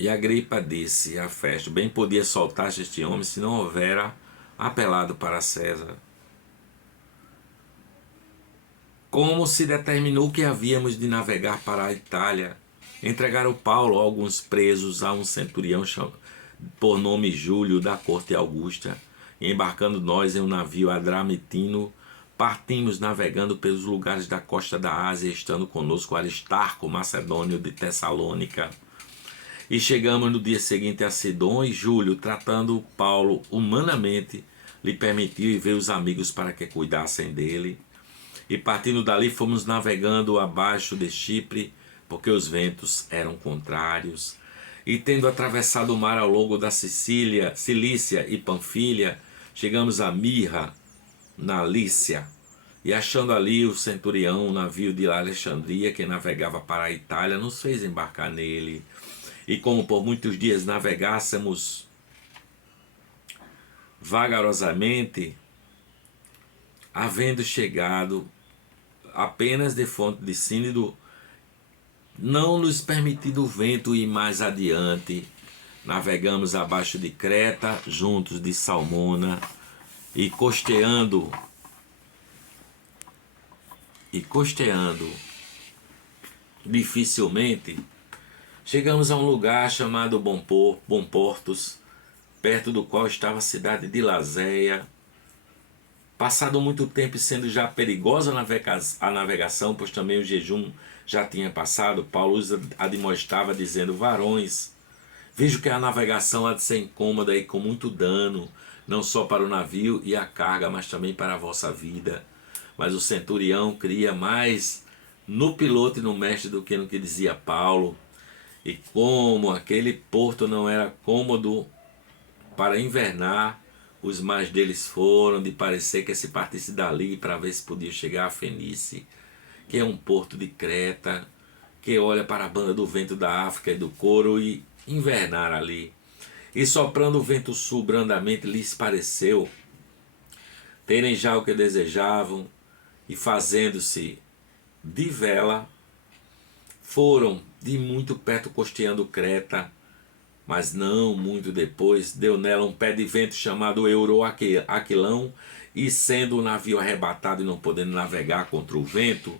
E Agripa disse a Festo: bem podia soltar-se este homem se não houvera apelado para César. Como se determinou que havíamos de navegar para a Itália, entregaram Paulo alguns presos a um centurião por nome Júlio da corte Augusta, e embarcando nós em um navio adramitino, partimos navegando pelos lugares da costa da Ásia, estando conosco Aristarco, macedônio de Tessalônica. E chegamos no dia seguinte a Sidom, e Júlio, tratando Paulo humanamente, lhe permitiu ir ver os amigos para que cuidassem dele. E partindo dali fomos navegando abaixo de Chipre, porque os ventos eram contrários. E tendo atravessado o mar ao longo da Cilícia e Panfilha, chegamos a Mirra, na Lícia. E achando ali o centurião, um navio de Alexandria, que navegava para a Itália, nos fez embarcar nele. E como por muitos dias navegássemos vagarosamente, havendo chegado apenas de fonte de Sínido, não nos permitido o vento ir mais adiante, navegamos abaixo de Creta, juntos de Salmona, e costeando dificilmente, chegamos a um lugar chamado Bom Portos, perto do qual estava a cidade de Lazéia. Passado muito tempo e sendo já perigosa a navegação, pois também o jejum já tinha passado, Paulo os admoestava, dizendo: varões, vejo que a navegação há de ser incômoda e com muito dano, não só para o navio e a carga, mas também para a vossa vida. Mas o centurião cria mais no piloto e no mestre do que no que dizia Paulo. E como aquele porto não era cômodo para invernar, os mais deles foram de parecer que se partisse dali para ver se podia chegar a Fenice, que é um porto de Creta, que olha para a banda do vento da África e do Coro, e invernar ali. E soprando o vento sul brandamente, lhes pareceu terem já o que desejavam, e fazendo-se de vela, foram de muito perto costeando Creta. Mas não muito depois, deu nela um pé de vento chamado Euroaquilão, e sendo o navio arrebatado e não podendo navegar contra o vento,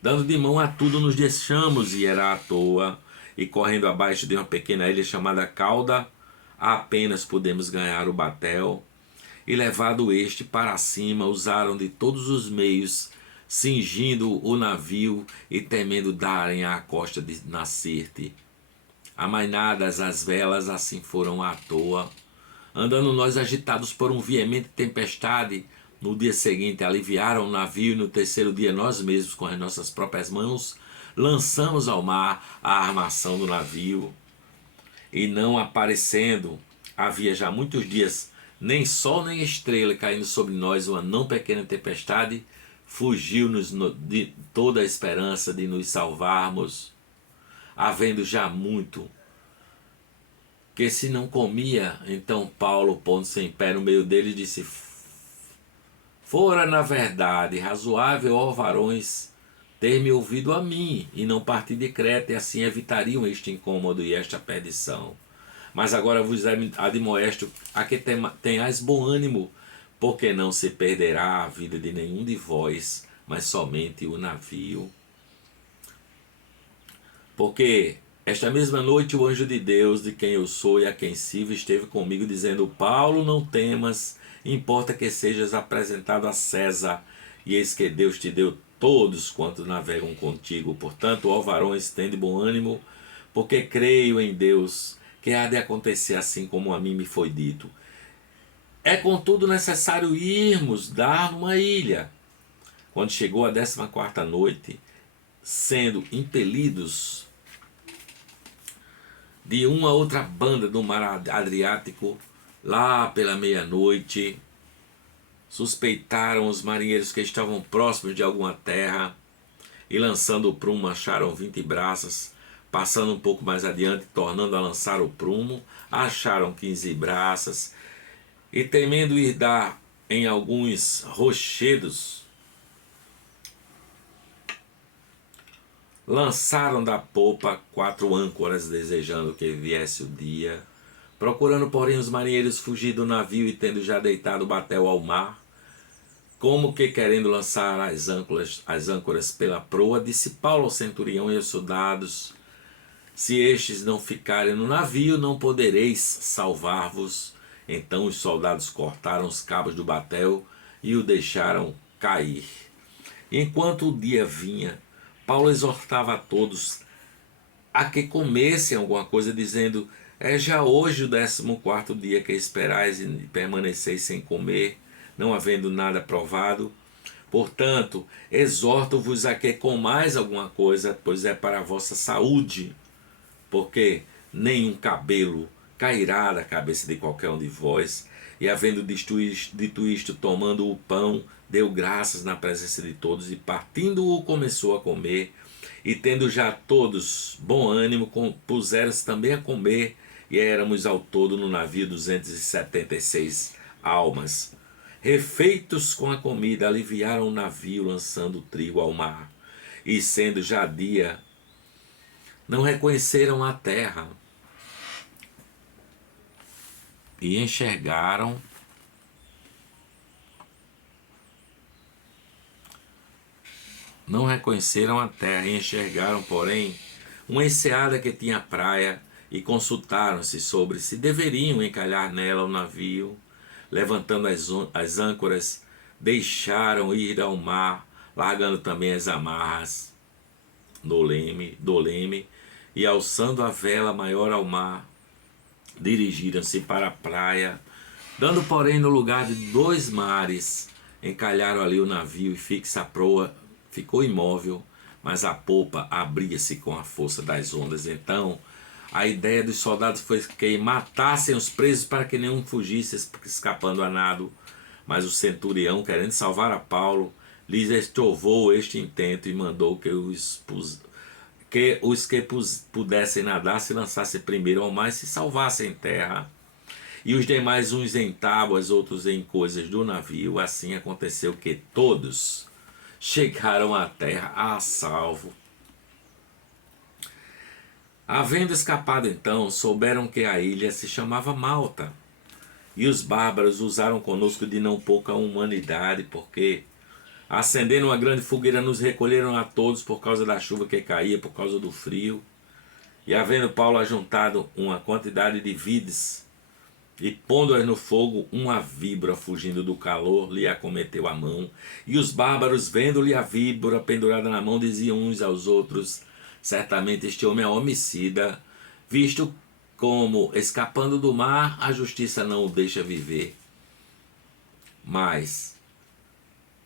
dando de mão a tudo nos deixamos e era à toa, e correndo abaixo de uma pequena ilha chamada Cauda, apenas podemos ganhar o batel, e levado este para cima, usaram de todos os meios, cingindo o navio e temendo darem à costa de Nasirte. Amainadas as velas, assim foram à toa. Andando nós agitados por um veemente tempestade, no dia seguinte aliviaram o navio, e no terceiro dia nós mesmos, com as nossas próprias mãos, lançamos ao mar a armação do navio. E não aparecendo, havia já muitos dias, nem sol nem estrela, caindo sobre nós uma não pequena tempestade, fugiu-nos de toda a esperança de nos salvarmos, havendo já muito que se não comia. Então Paulo, pondo-se em pé no meio deles, disse: fora na verdade razoável, ó varões, ter-me ouvido a mim, e não partir de Creta, e assim evitariam este incômodo e esta perdição. Mas agora vos admoesto a que tenhais bom ânimo, porque não se perderá a vida de nenhum de vós, mas somente o navio. Porque esta mesma noite o anjo de Deus, de quem eu sou e a quem sirvo, esteve comigo, dizendo: Paulo, não temas, importa que sejas apresentado a César, e eis que Deus te deu todos quantos navegam contigo. Portanto, ó varões, tende bom ânimo, porque creio em Deus, que há de acontecer assim como a mim me foi dito. É contudo necessário irmos dar uma ilha. Quando chegou a 14ª noite, sendo impelidos de uma outra banda do mar Adriático, lá pela meia-noite, suspeitaram os marinheiros que estavam próximos de alguma terra, e lançando o prumo acharam 20 braças. Passando um pouco mais adiante, tornando a lançar o prumo, acharam 15 braças, e temendo ir dar em alguns rochedos lançaram da popa 4 âncoras, desejando que viesse o dia. Procurando, porém, os marinheiros fugir do navio e tendo já deitado o batel ao mar, como que querendo lançar as âncoras pela proa, disse Paulo ao centurião e aos soldados: se estes não ficarem no navio, não podereis salvar-vos. Então os soldados cortaram os cabos do batel e o deixaram cair. Enquanto o dia vinha, Paulo exortava a todos a que comessem alguma coisa, dizendo: é já hoje o 14º dia que esperais e permaneceis sem comer, não havendo nada provado. Portanto, exorto-vos a que comais alguma coisa, pois é para a vossa saúde, porque nenhum cabelo cairá da cabeça de qualquer um de vós. E havendo dito isto, tomando o pão, deu graças na presença de todos, e partindo-o começou a comer. E tendo já todos bom ânimo, puseram-se também a comer, e éramos ao todo no navio 276 almas. Refeitos com a comida, aliviaram o navio, lançando o trigo ao mar. E sendo já dia, não reconheceram a terra, e enxergaram porém, uma enseada que tinha praia, e consultaram-se sobre se deveriam encalhar nela o navio. Levantando as âncoras, deixaram ir ao mar, largando também as amarras do leme, e alçando a vela maior ao mar, dirigiram-se para a praia. Dando, porém, no lugar de 2 mares, encalharam ali o navio, e fixa a proa ficou imóvel, mas a popa abria-se com a força das ondas. Então a ideia dos soldados foi que matassem os presos para que nenhum fugisse escapando a nado. Mas o centurião, querendo salvar a Paulo, lhes estrovou este intento e mandou que os que pudessem nadar se lançassem primeiro ao mar e se salvassem em terra. E os demais, uns em tábuas, outros em coisas do navio. Assim aconteceu que todos chegaram à terra a salvo. Havendo escapado então, souberam que a ilha se chamava Malta. E os bárbaros usaram conosco de não pouca humanidade, porque, acendendo uma grande fogueira, nos recolheram a todos por causa da chuva que caía, por causa do frio. E havendo Paulo ajuntado uma quantidade de vides, e pondo-as no fogo, uma víbora, fugindo do calor, lhe acometeu a mão. E os bárbaros, vendo-lhe a víbora pendurada na mão, diziam uns aos outros: certamente este homem é homicida, visto como, escapando do mar, a justiça não o deixa viver. Mas,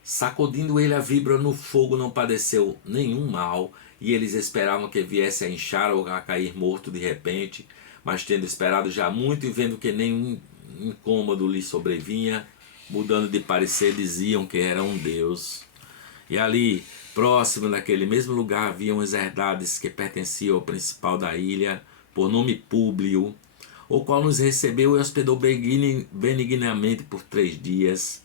sacudindo ele a víbora no fogo, não padeceu nenhum mal, e eles esperavam que viesse a inchar ou a cair morto de repente. Mas tendo esperado já muito e vendo que nenhum incômodo lhe sobrevinha, mudando de parecer, diziam que era um deus. E ali, próximo daquele mesmo lugar, haviam as herdades que pertenciam ao principal da ilha, por nome Públio, o qual nos recebeu e hospedou benignamente por 3 dias.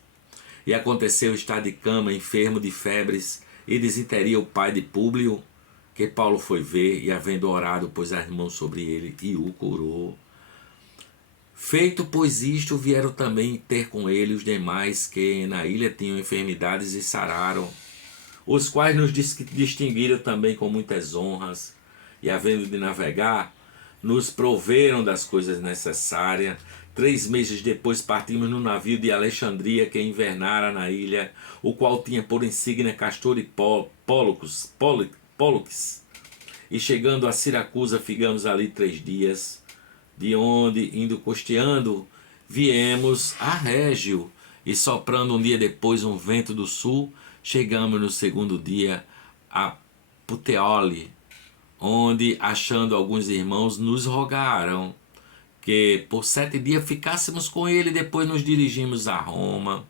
E aconteceu estar de cama, enfermo de febres e desinteria o pai de Públio, que Paulo foi ver, e havendo orado, pôs as mãos sobre ele e o curou. Feito, pois, isto, vieram também ter com ele os demais que na ilha tinham enfermidades e sararam, os quais nos distinguiram também com muitas honras, e havendo de navegar, nos proveram das coisas necessárias. 3 meses depois partimos no navio de Alexandria, que invernara na ilha, o qual tinha por insígnia Castor e Pólux. E chegando a Siracusa, ficamos ali 3 dias, de onde, indo costeando, viemos a Régio, e soprando um dia depois um vento do sul, chegamos no 2º dia a Puteoli, onde, achando alguns irmãos, nos rogaram que por 7 dias ficássemos com ele. Depois nos dirigimos a Roma,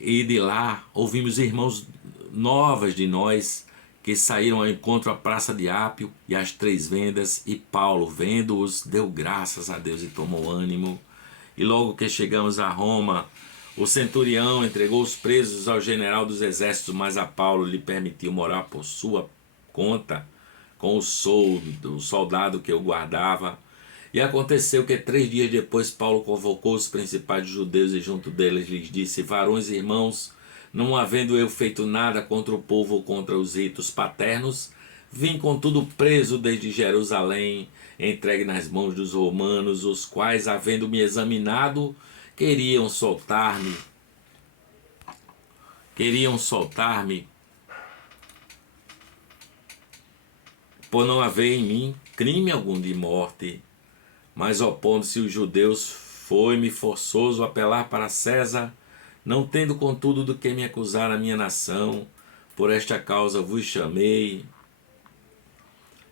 e de lá ouvimos irmãos novas de nós, que saíram ao encontro à praça de Ápio e às 3 vendas, e Paulo, vendo-os, deu graças a Deus e tomou ânimo. E logo que chegamos a Roma, O centurião entregou os presos ao general dos exércitos, mas a Paulo lhe permitiu morar por sua conta com o soldo, o soldado que o guardava. E aconteceu que 3 dias depois Paulo convocou os principais judeus e junto deles lhes disse: varões e irmãos, não havendo eu feito nada contra o povo ou contra os ritos paternos, vim contudo preso desde Jerusalém, entregue nas mãos dos romanos, os quais, havendo-me examinado, queriam soltar-me, por não haver em mim crime algum de morte. Mas opondo-se os judeus, foi-me forçoso apelar para César, não tendo contudo do que me acusar a minha nação. Por esta causa vos chamei,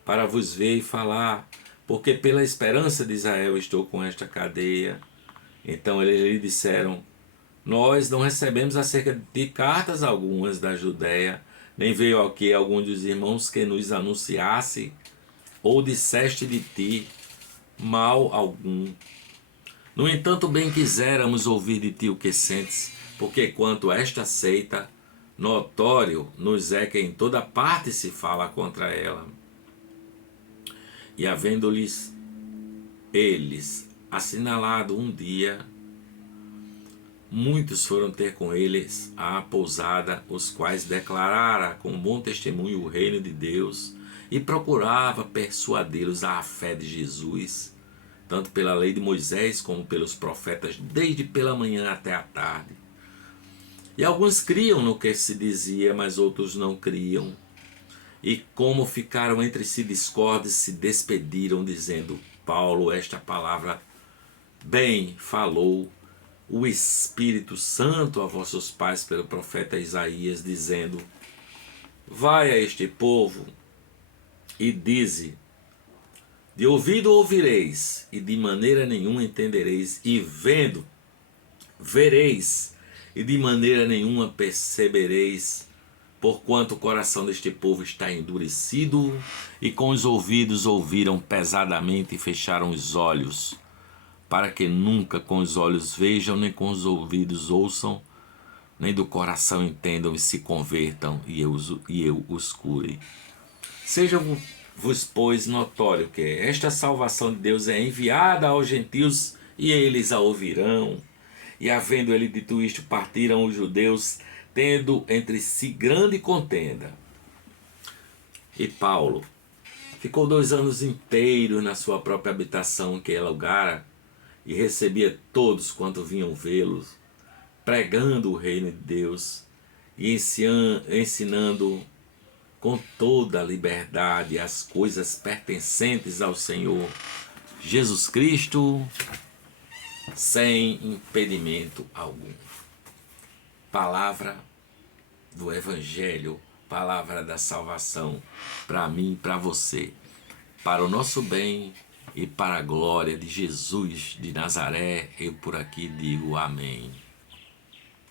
para vos ver e falar, porque pela esperança de Israel estou com esta cadeia. Então eles lhe disseram: nós não recebemos acerca de ti cartas algumas da Judéia, nem veio aqui algum dos irmãos que nos anunciasse, ou disseste de ti mal algum. No entanto, bem quiséramos ouvir de ti o que sentes, porque quanto a esta seita, notório nos é que em toda parte se fala contra ela. E havendo-lhes eles assinalado um dia, muitos foram ter com eles à pousada, os quais declarara com bom testemunho o reino de Deus e procurava persuadi-los à fé de Jesus, tanto pela lei de Moisés como pelos profetas, desde pela manhã até a tarde. E alguns criam no que se dizia, mas outros não criam. E como ficaram entre si discordes, se despediram, dizendo: Paulo, esta palavra bem falou o Espírito Santo a vossos pais pelo profeta Isaías, dizendo: vai a este povo e dize: de ouvido ouvireis, e de maneira nenhuma entendereis, e vendo, vereis, e de maneira nenhuma percebereis, porquanto o coração deste povo está endurecido, e com os ouvidos ouviram pesadamente e fecharam os olhos, para que nunca com os olhos vejam, nem com os ouvidos ouçam, nem do coração entendam e se convertam, e eu os cure. Seja-vos, pois, notório que esta salvação de Deus é enviada aos gentios, e eles a ouvirão. E havendo ele dito isto, partiram os judeus, tendo entre si grande contenda. E Paulo ficou 2 anos inteiros na sua própria habitação que alugara, e recebia todos quanto vinham vê-los, pregando o reino de Deus e ensinando com toda a liberdade as coisas pertencentes ao Senhor Jesus Cristo, sem impedimento algum. Palavra do Evangelho, palavra da salvação para mim e para você, para o nosso bem e para a glória de Jesus de Nazaré. Eu por aqui digo amém.